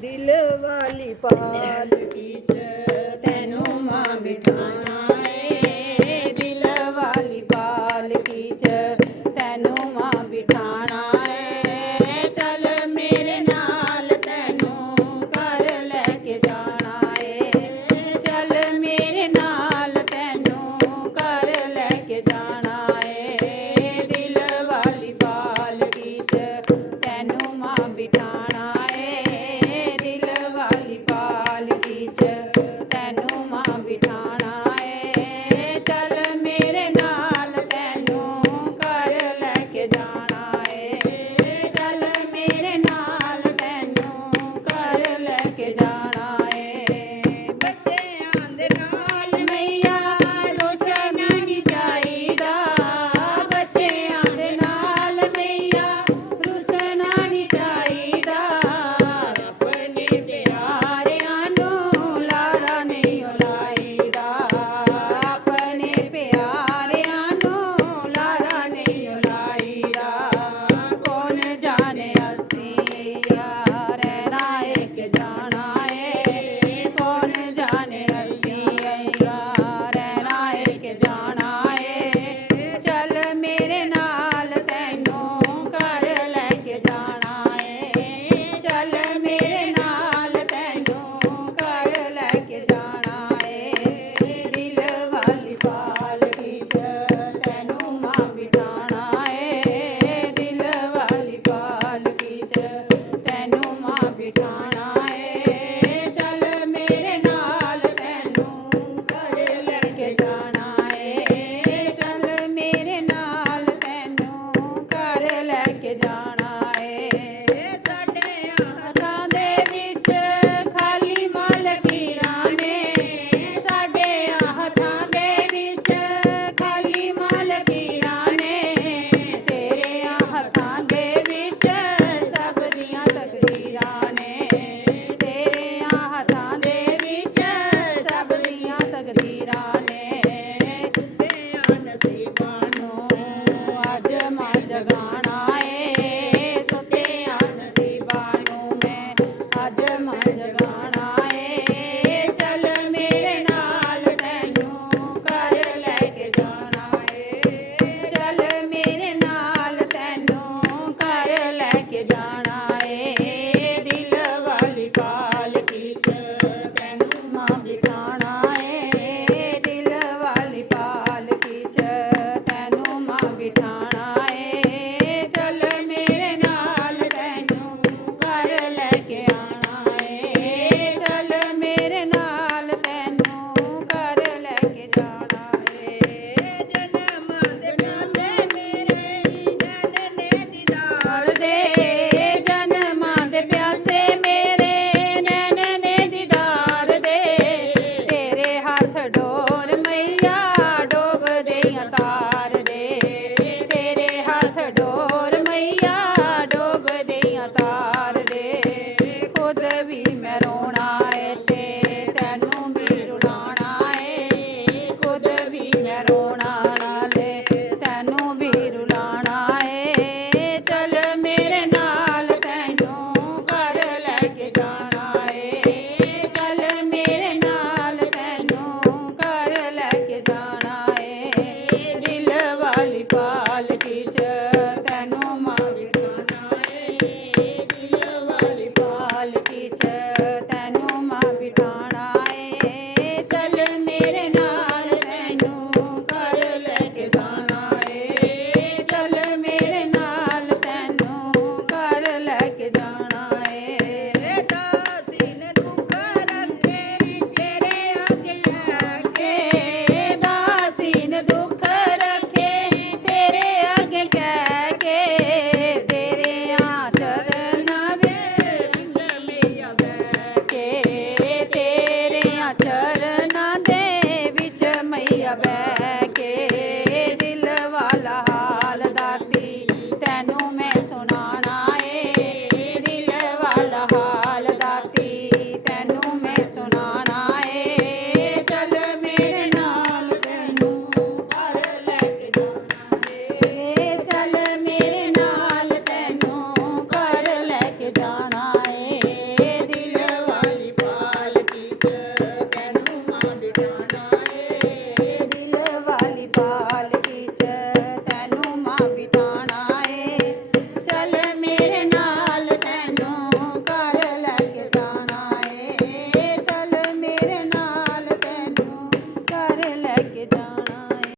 दिल वाली पालकी च तैनू मां बिठाना है, दिल वाली पालकी च तैनू मां बिठाना है। चल मेरे नाल तैनू घर लैके जाना है, चल मेरे नाल तैनू घर लैके जाना है। दिल वाली पालकी च तैनू मां बिठाना है, दिल वाली पालकी च तैनू मां बिठाना है। चल मेरे नाल तैनू घर लैके जाना है, चल मेरे नाल तैनू घर लैके जाना है। बच्चेआं दे नाल मैया रुसना नहीं चाहिदा, बच्चेआं दे नाल मैया रुसना नहीं चाहिदा। अपने प्यारिਆਂ ਨੂੰ ਲਾਰਾ ਨਹੀਂ ਲਾਈਦਾ, ਆਪਣੇ ਪਿਆਰਿਆਂ ਨੂੰ ਲਾਰਾ ਨਹੀਂ ਲਾਈਦਾ। ਕੌਣ ਜਾਣੇ ਅਸੀਂ ਯਾਰ ਰਹਿਣਾ ਏ ਕਿ ਜਾਣਾ ਏ, ਕੌਣ ਜਾਣੇ ਅਸੀਂ ਯਾਰ ਰਹਿਣਾ ਏ ਕਿ ਜਾਣਾ ਏ। ਚੱਲ ਮੇਰੇ ਨਾਲ ਤੈਨੂੰ ਘਰ ਲੈ ਕੇ ਜਾਣਾ ਏ, ਚੱਲ ਮੇਰੇ ਨਾਲ ਤੈਨੂੰ ਘਰ ਲੈ ਕੇ ਜਾਣਾ ਏ। ਦਿਲ ਵਾਲੀ ਪਾਲਕੀ ਚ ਤੈਨੂੰ ਮਾਂ ਬਿਠਾਣਾ ਏ, ਦਿਲ ਵਾਲੀ ਪਾਲਕੀ ਚ ਤੈਨੂੰ ਮਾਂ ਬਿਠਾਣਾ ਏ। ਚੱਲ ਮੇਰੇ ਨਾਲ ਤੈਨੂੰ ਘਰ ਲੈ ਕੇ ਜਾਣਾ ਏ, ਚੱਲ ਮੇਰੇ ਨਾਲ ਤੈਨੂੰ ਘਰ ਲੈ ਕੇ ਜਾਣਾ ਏ। ਸਾਡੇ ਹੱਥਾਂ ਦੇ ਵਿੱਚ ਖਾਲੀ ਮਾਲਕੀਰਾਂ ਨੇ, ਸਾਡੇ ਹੱਥਾਂ ਦੇ ਵਿੱਚ ਖਾਲੀ ਮਾਲਕੀਰਾਂ ਨੇ। ਤੇਰੇ ਹੱਥਾਂ ਦੇ ਵਿੱਚ ਸਭ ਦੀਆਂ ਤਕਦੀਰਾਂ ਨੇ, ਤੇਰੇ ਹੱਥਾਂ ਦੇ ਵਿੱਚ ਸਭ ਦੀਆਂ ਤਕਦੀਰਾਂ ਨੇ। ਸੁੱਤਿਆਂ ਨਸੀਬਾਂ ਨੂੰ ਅੱਜ ਮੈਂ ਜਗਾਣਾ ਏ, ਸੁੱਤਿਆਂ ਨਸੀਬਾਂ ਨੂੰ ਮੈਂ ਅੱਜ ਮੈਂ ਜਗਾਣਾ ਏ। ਚੱਲ ਮੇਰੇ ਨਾਲ ਤੈਨੂੰ ਘਰ ਲੈ ਕੇ ਜਾਣਾ ਏ, ਚੱਲ ਮੇਰੇ ਨਾਲ ਤੈਨੂੰ ਘਰ ਲੈ ਕੇ ਜਾਣਾ ਏ। ਦਿਲ ਵਾਲੀ ਪਾਲਕੀ ਚ ਤੈਨੂੰ ਮਾਂ ਬਿਠਾਣਾ ਏ, ਦਿਲ ਵਾਲੀ ਪਾਲਕੀ ਚ ਤੈਨੂੰ ਮਾਂ ਬਿਠਾਣਾ ਏ। ਚੱਲ ਮੇਰੇ ਨਾਲ ਤੈਨੂੰ ਘਰ ਲੈ ਕੇ ਆਣਾ ਏ, ਚੱਲ ਮੇਰੇ ਨਾਲ ਤੈਨੂੰ ਘਰ ਲੈ ਕੇ ਜਾਣਾ ਏ। ਜਨਮ ਦੇ ਪਿਆਸੇ ਮੇਰੇ ਨੈਣ ਨੇ ਦੀਦਾਰ ਦੇ, ਜਨਮਾਂ ਦੇ ਪਿਆਸੇ ਮੇਰੇ ਨੈਣ ਨੇ ਦੀਦਾਰ ਦੇ। ਤੇਰੇ ਹੱਥ ਡੋਰ ਮਈਆ ਡੋਬਦਿਆਂ ਤਾਰ ਦੇ, ਤੇਰੇ ਹੱਥ ਡੋਰ ਮਈਆ ਡੋਬਦਿਆਂ ਤਾਰ ਦੇ। ਖੁਦ ਵੀ